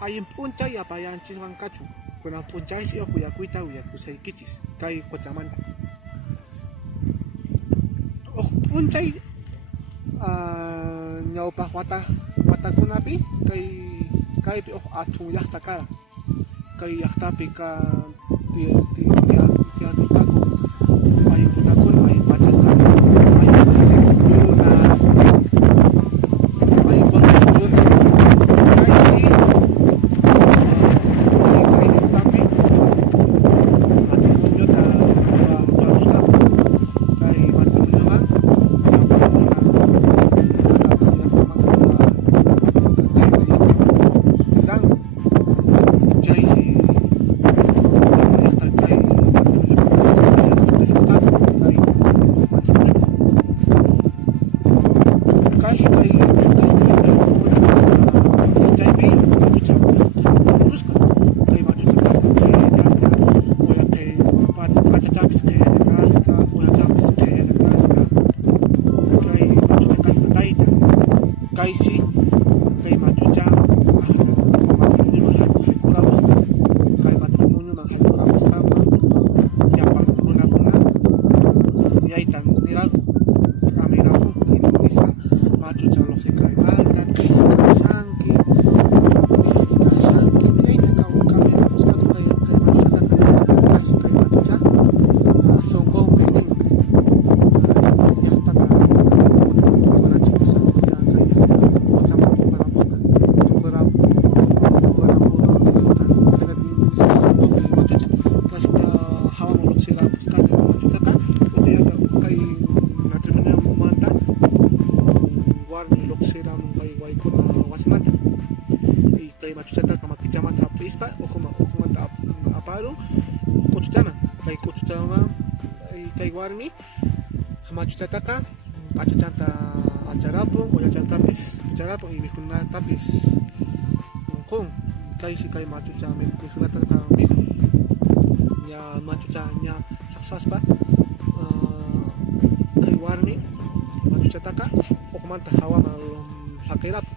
Hay p'unchay apayanchiswan kachun. Kunan p'unchaysi uyakuyta uyakusaykichis kay quchamanta. P'unchay ñawpaq watakunapi kaypi atun llaqta kara. Kay llaqtapi tiyanirqaku hay runakuna hay pachasqa hay pajarikuna hay qonqaykuna kaysi kay llaqtapi matrimoniota ruwasqaku kay matrimonioman kaisi kay machucha matrimonio haykuramusqa kay matrimonio haykuramusqa llapan runakuna yaytan niraku amiramun nisqa machucha logikaymanta kay kashanki yayta kamiramusqaku kay machuchataqa kasi kay machucha sonqonpi nin llaqtaqa kay machuchata kamakichamanta aprispa ukumanta aparun kuchuchama kay kuchuchama kay warmi machuchataqa achachanta alcharapun uyachantapis picharapun y mikhunatapis qun kaysi kay machucha mikhunataqa mikhun ña machucha ña saqsaspa kay warmi machuchataqa ukumanta hawaman saqirapun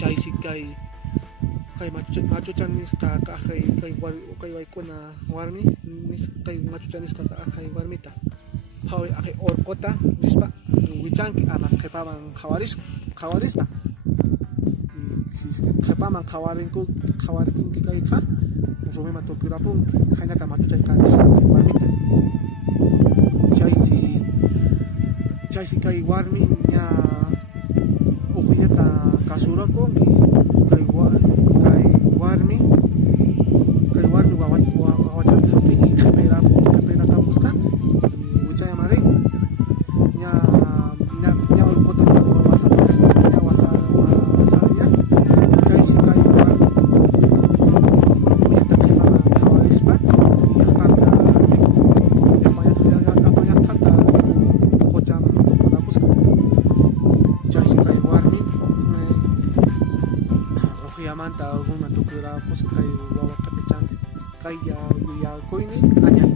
chaysi kay machucha nisqa kay waykuna warmi kay machucha nisqa kay warmita hawi akay orqota nispa wichanki ama qhipaman qhawarisqa qhipaman qhawaricunki kayqa rumima tukirapunki haynata machuchayqa nisqa kay warmita chaysi kay warmi ña uqllata kasurakun kay warmi wawachanta hapi qhipirakamusqa wichayamarin ña urqota wasariña chaysi kay uqllata qhipaman qhawarispa llaqtanta llaqtanta quchaman kunamusqa chaysi kay warmi uqllamanta runa tukirapusqa kay wawata pichanti kay yuyakuymi añan